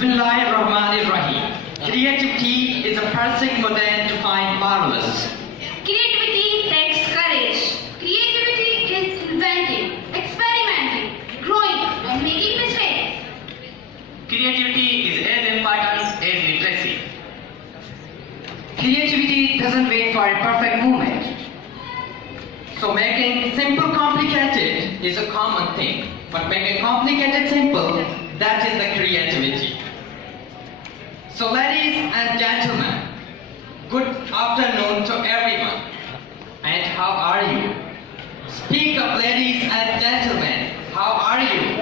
Bismillahirrahmanirrahim. Creativity is a perfect modern to find marvelous. Creativity takes courage. Creativity is inventing, experimenting, growing, and making mistakes. Creativity is as important as literacy. Creativity doesn't wait for a perfect moment. So making simple complicated is a common thing. But making complicated simple, that is the creativity. So ladies and gentlemen, good afternoon to everyone. And how are you? Speak up, ladies and gentlemen. How are you?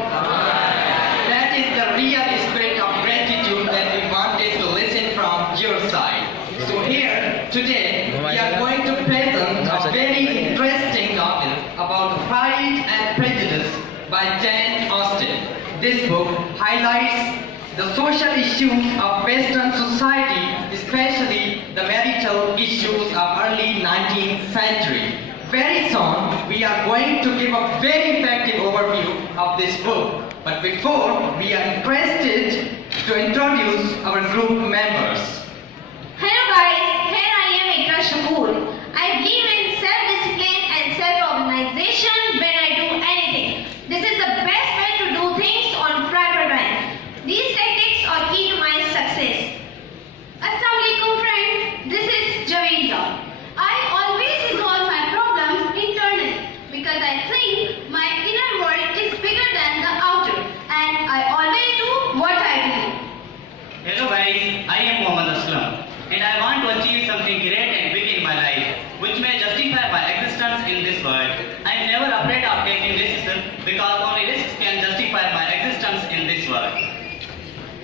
That is the real spirit of gratitude that we wanted to listen from your side. So here, today, we are going to present a very interesting novel about Pride and Prejudice by Jane Austen. This book highlights the social issues of Western society, especially the marital issues of early 19th century. Very soon, we are going to give a very effective overview of this book. But before, we are interested to introduce our group members. Hello guys, here I am Ikra Shakur. I believe in self-discipline and self-organization when I do anything. This is the best way to do things on proper time. These tactics are key to my success. Assalamu alaikum friends, this is Javeda. I always resolve my problems internally because I think my inner world is bigger than the outer and I always do what I believe. Hello guys, I am Mohammad Aslam and I want to achieve something great and big in my life which may justify my existence in this world. I am never afraid of taking risks because only risks can justify my existence in this world.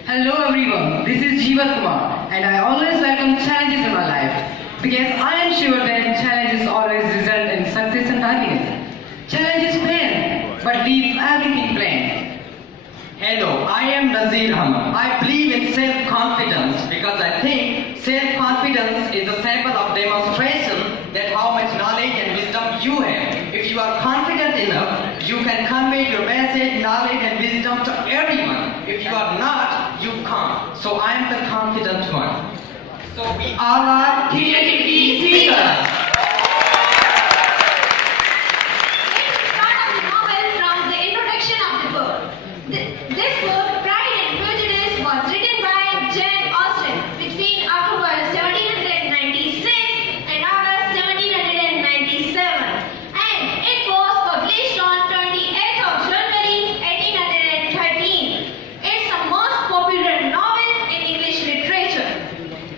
Hello everyone, this is Jeevat Kumar and I always welcome challenges in my life because I am sure that challenges always result in success and happiness. Challenge is plain, but leave everything plain. Hello, I am Nazir Ahmad. I believe in self-confidence because I think self-confidence is a symbol of demonstration that how much knowledge and wisdom you have. If you are confident enough, you can convey your message, knowledge and wisdom to everyone. If you are not, you can't. So I am the confident one. So we all are creativity seekers. Let's start off the novel from the introduction of the book. This book, Pride and Prejudice, was written by Jane Austen between October 1796 and August 1797, and it was published on 28th of January 1813. It's the most popular novel in English literature.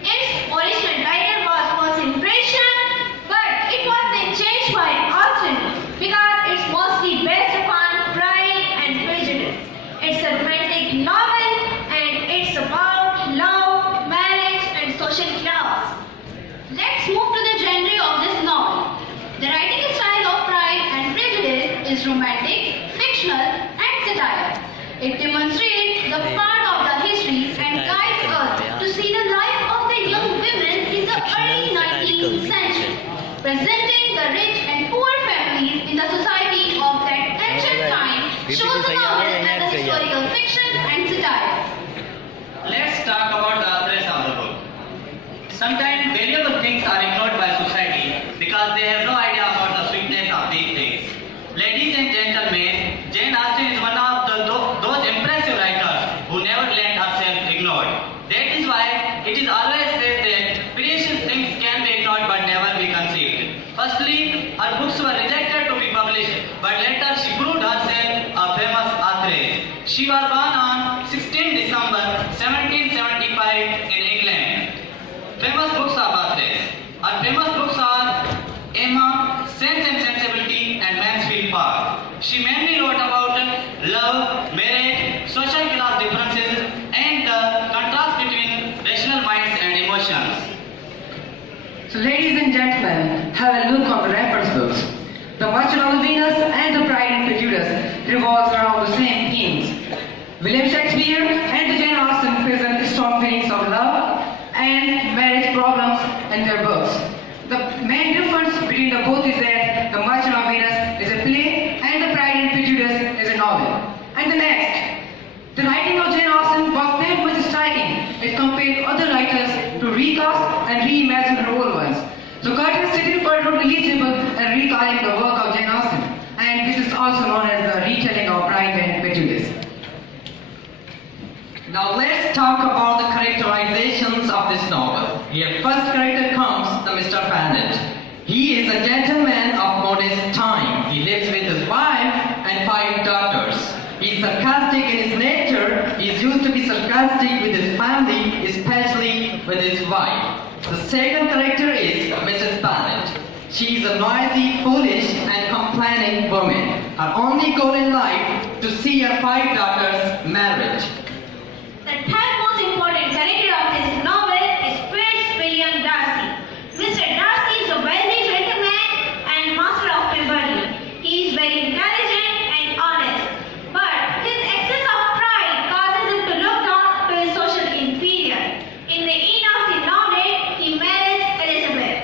Its original title was First Impression, but it was then changed by Austen because it's mostly based upon Pride and Prejudice. It's a romantic novel and it's about love, marriage and social class. Let's move to the genre of this novel. The writing style of Pride and Prejudice is romantic, fictional and satire. It demonstrates the part of the history and guides us to see the life of the young women in the early 19th century, presenting the rich and poor families in the society of that ancient time, shows the novel as a historical fiction and satire. Let's talk about the authors of the book. Sometimes valuable things are ignored by society because they have no idea about the sweetness of these things. Ladies and gentlemen, Jane Austen is one of those impressive writers who never let herself ignored. That is why it is always said that precious things can be ignored but never be concealed. Firstly, her books were rejected to be published, but later she proved herself a famous authoress. She was born on 16 December 1775 in England. Famous books of authoress. Her famous books are Emma, Sense and Sensibility and Mansfield Park. She mainly wrote about love, marriage, social class differences and the contrast between rational minds and emotions. So ladies and gentlemen, have a look on the reference books. The Merchant of Venus and the Pride and Prejudice revolves around the same themes. William Shakespeare and the Jane Austen present strong feelings of love and marriage problems in their books. The main difference between the both is that The Merchant of Venus is a play and The Pride and Prejudice is a novel. And the next, the writing of Jane Austen was very much Now let's talk about the characterizations of this novel. Here first character comes the Mr. Bennet. He is a gentleman of modest time. He lives with his wife and 5 daughters. He is sarcastic in his nature. He is used to be sarcastic with his family, especially with his wife. The second character is Mrs. Bennet. She is a noisy, foolish and complaining woman. Her only goal in life to see her 5 daughters married. The third most important character of this novel is Fitzwilliam Darcy. Mr. Darcy is a wealthy gentleman and master of Pemberley. He is very intelligent and honest, but his excess of pride causes him to look down to his social inferior. In the end of the novel, he marries Elizabeth.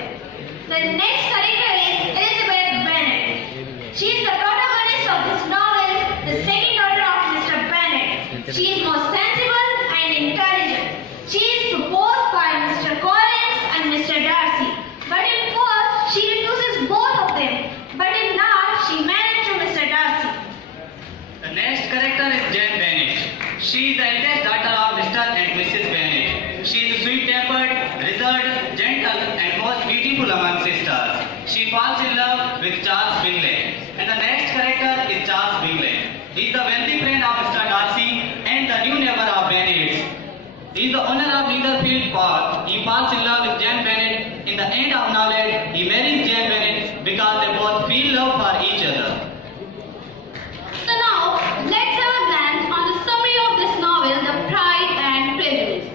The next character is Elizabeth Bennet. She is the protagonist of this novel, the second daughter of Mr. Bennet. She is most sensible and intelligent. She is proposed by Mr. Collins and Mr. Darcy. But in first, she refuses both of them. But in last, she married to Mr. Darcy. The next character is Jane Bennet. She is the eldest daughter of Mr. and Mrs. Bennet. She is sweet-tempered, reserved, gentle, and most beautiful among sisters. She falls in love with Charles Bingley. And the next character is Charles Bingley. He is the wealthy friend of Mr. Darcy and the new neighbor of Bennet's. He is the owner of Netherfield Park. He falls in love with Jane Bennet. In the end of knowledge, he marries Jane Bennet because they both feel love for each other. So now, let's have a glance on the summary of this novel, The Pride and Prejudice.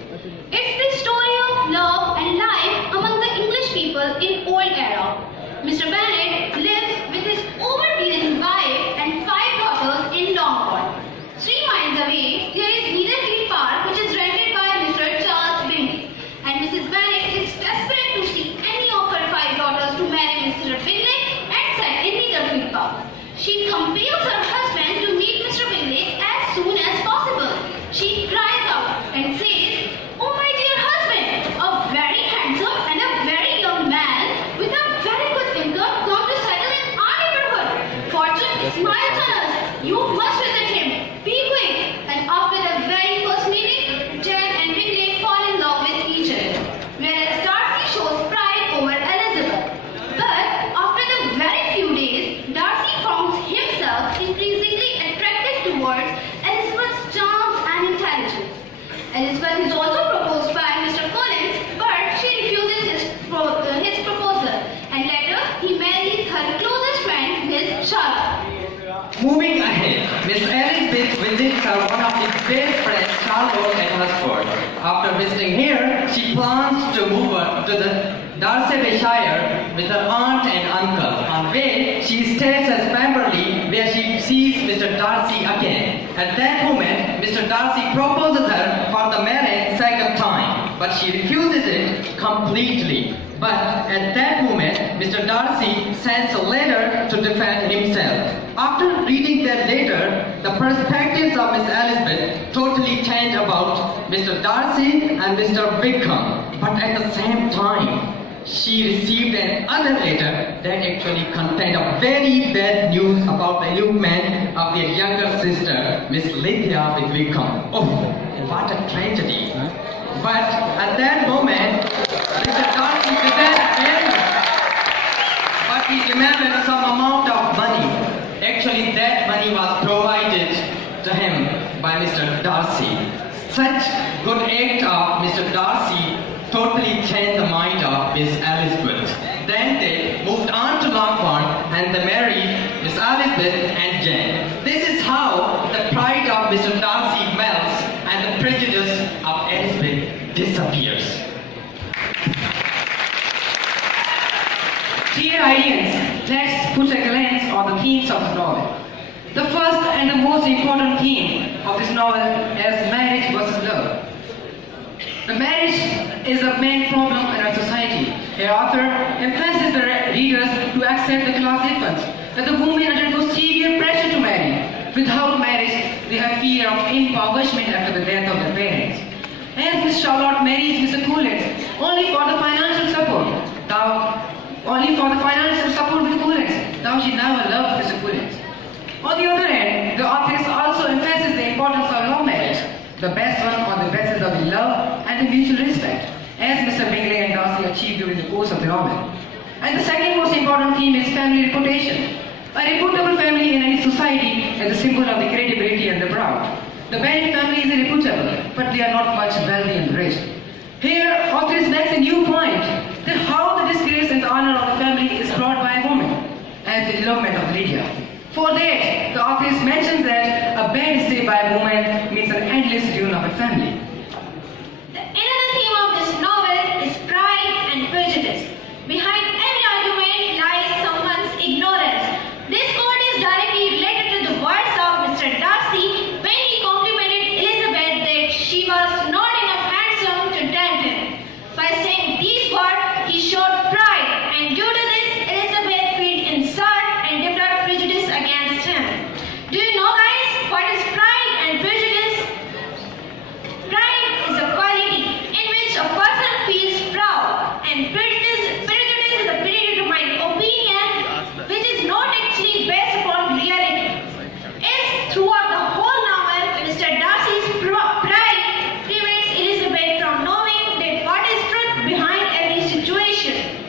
It's the story of love and life among the English people in old era. Mr. Bennet lives with his overbearing wife and 5 daughters in Longbourn. 3 miles away, there is Netherfield Park, which is rented by Mr. Charles Bingley. And Mrs. Bennet is desperate to see any of her 5 daughters to marry Mr. Bingley and set in Netherfield Park. She compels her husband to meet Mr. Bingley as soon as possible. She cries out and says, "Oh my dear husband, a very handsome and a very young man with a very good income come to settle in our neighborhood. Fortune smiles on us. You must visit him. Be quick." And after the very first meeting, Jane and Bingley fall in love with each other, whereas Darcy shows pride over Elizabeth. But after the very few days, Darcy finds himself increasingly attracted towards Elizabeth's charms and intelligence. Elizabeth is also proposed by Mr. Collins, but she refuses his proposal, and later he marries her closest friend, Miss Charlotte. Moving ahead, Miss Elizabeth visits her one of his best friends, Charlotte, at Hursford. After visiting here, she plans to move to the Darcyshire with her aunt and uncle. On the way, she stays at Pemberley, where she sees Mr. Darcy again. At that moment, Mr. Darcy proposes her for the marriage second time, but she refuses it completely. But at that moment, Mr. Darcy sends a letter to defend himself. After reading that letter, the perspectives of Miss Elizabeth totally change about Mr. Darcy and Mr. Wickham. But at the same time, she received another letter that actually contained a very bad news about the elopement of their younger sister, Miss Lydia with Wickham. Oh, what a tragedy. But at that moment, Mr. Darcy didn't marry, but he demanded some amount of money. Actually, that money was provided to him by Mr. Darcy. Such good act of Mr. Darcy totally changed the mind of Miss Elizabeth. Then they moved on to Longbourn and they married Miss Elizabeth and Jane. This is how the pride of Mr. Darcy melts and the prejudice of Elizabeth disappears. Dear audience, let's put a glance on the themes of the novel. The first and the most important theme of this novel is marriage versus love. The marriage is the main problem in our society. The author emphasizes the readers to accept the class difference, that the women undergo severe pressure to marry. Without marriage, they have fear of impoverishment after the death of their parents. As Miss Charlotte marries Mr. Collins only for the financial support. With Collins, now she never loved Mr. Collins. On the other hand, the author also emphasizes the importance of love marriage. The best one on the basis of the love and the mutual respect, as Mr. Bingley and Darcy achieved during the course of the novel. And the second most important theme is family reputation. A reputable family in any society is a symbol of the credibility and the proud. The Bennet family is reputable, but they are not much wealthy and rich. Here, author makes a new point that how the disgrace and the honor of the family is brought by a woman, as the elopement of Lydia. For that, the author mentions that a bad stay by a woman means an endless ruin of a family. Another theme of this novel is pride and prejudice. Behind every argument lies someone's ignorance. This quote is directly related to the words of Mr. Darcy when he complimented Elizabeth that she was not enough handsome to tempt him. By saying these words, he showed pride, and due to this, Elizabeth felt insult and developed prejudice against him. Do you know, guys, what is pride and prejudice? Pride is a quality in which a person feels proud, and prejudice is a predetermined opinion which is not actually based upon reality. As throughout the whole novel, Mr. Darcy's pride prevents Elizabeth from knowing that what is truth behind every situation.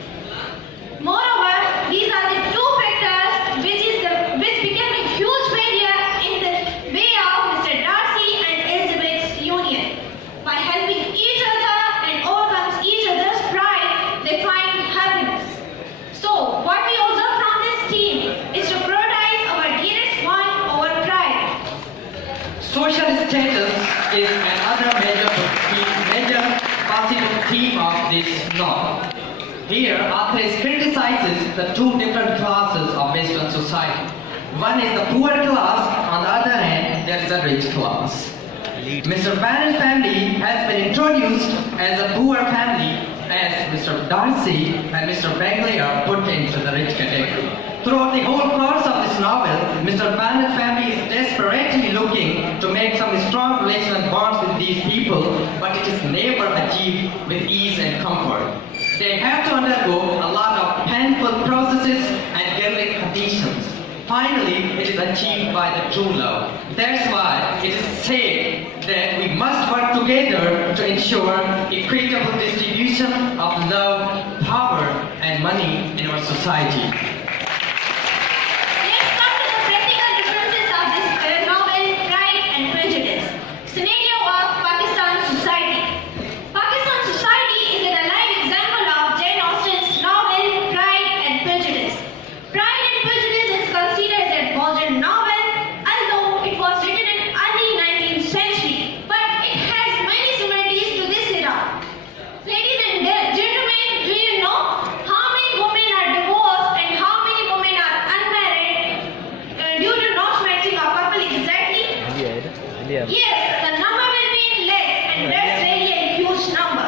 Moreover, these are the two factors which became a huge barrier in the way of Mr. Darcy and Elizabeth's union. By helping each other and overcome each other's pride, they find happiness. So, what we observe from this theme is to prioritize our dearest one over pride. Social status is another major positive theme of this novel. Here, author criticizes the two different classes of Western society. One is the poor class, on the other hand, there is the rich class. Mr. Bannon's family has been introduced as a poor family, as Mr. Darcy and Mr. Bingley are put into the rich category. Throughout the whole course of this novel, Mr. Bannon's family is desperately looking to make some strong relational bonds with these people, but it is never achieved with ease and comfort. They have to undergo a lot of painful processes and heroic conditions. Finally, it is achieved by the true love. That's why it is said that we must work together to ensure equitable distribution of love, power, and money in our society. Let's come to the practical differences of this novel, Pride and Prejudice. Scenario of Pakistan society. Pakistan society is an alive example of Jane Austen's novel, Pride and Prejudice. Pride and Prejudice is considered a modern novel, although it was written in early 19th century, but it has many similarities to this era. Ladies and gentlemen, do you know how many women are divorced and how many women are unmarried due to not matching a couple exactly? Yes, the number will be in less, and that's really a huge number.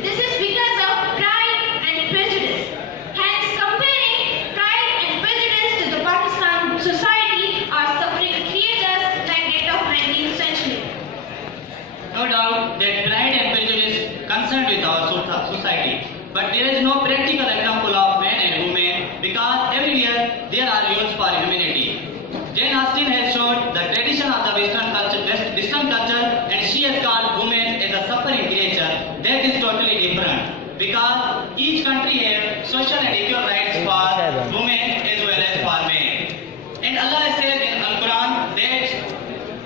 This is because of pride and prejudice. Hence, comparing pride and prejudice to the Pakistan society are suffering creatures like that of 19th century. No doubt that pride and prejudice concerned with our society, but there is no practical example of men and women because everywhere there are rules for humanity. Jane Austen has showed the tradition of the Western culture, and she has called women as a suffering creature that is totally different because each country has social and equal rights for women as well as for men. And Allah has said in Al-Quran that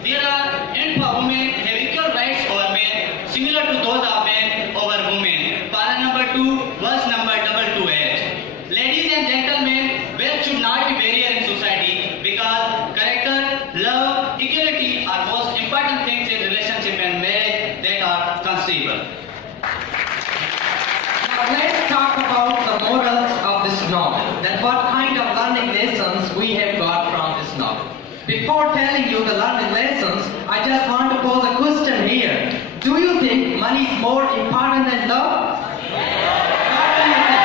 there are and for women have equal rights over men similar to those of men over women. Para number 2, verse number 228. Ladies and gentlemen, wealth should not be barrier in society because character, love, equality are most important things in relationship and marriage that are conceivable. Now let's talk about the morals of this novel. That what kind of learning lessons we have got from this novel. Before telling you the learning lessons, I just want to pose a question here. Do you think money is more important than love? What do you think?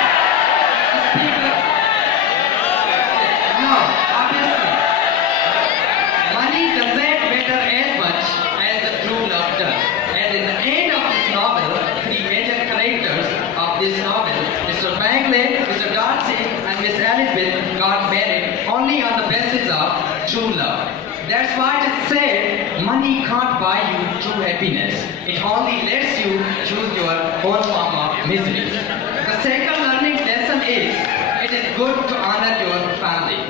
Speak up. No, obviously. Money doesn't matter as much as the true love does. As in the end of this novel, the major characters of this novel, Mr. Bingley, Mr. Darcy, and Miss Elizabeth got married only on the basis of true love. That's why it is said money can't buy you true happiness. It only lets you choose your own form of misery. The second learning lesson is, it is good to honor your family.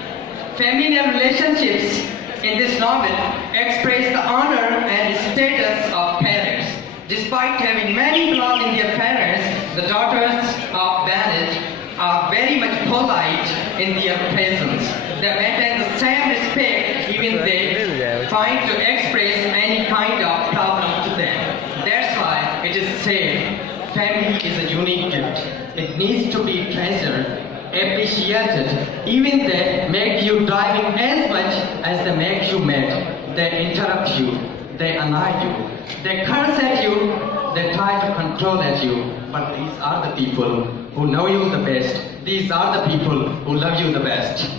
Familial relationships in this novel express the honor and status of parents. Despite having many flaws in their parents, the daughters of Bennett are very much polite in their presence. They maintain the same respect even they find to express any kind of problem to them. That's why it is said, family is a unique gift. It needs to be treasured, appreciated. Even they make you driving as much as they make you mad. They interrupt you, they annoy you, they curse at you, they try to control at you. But these are the people who know you the best. These are the people who love you the best.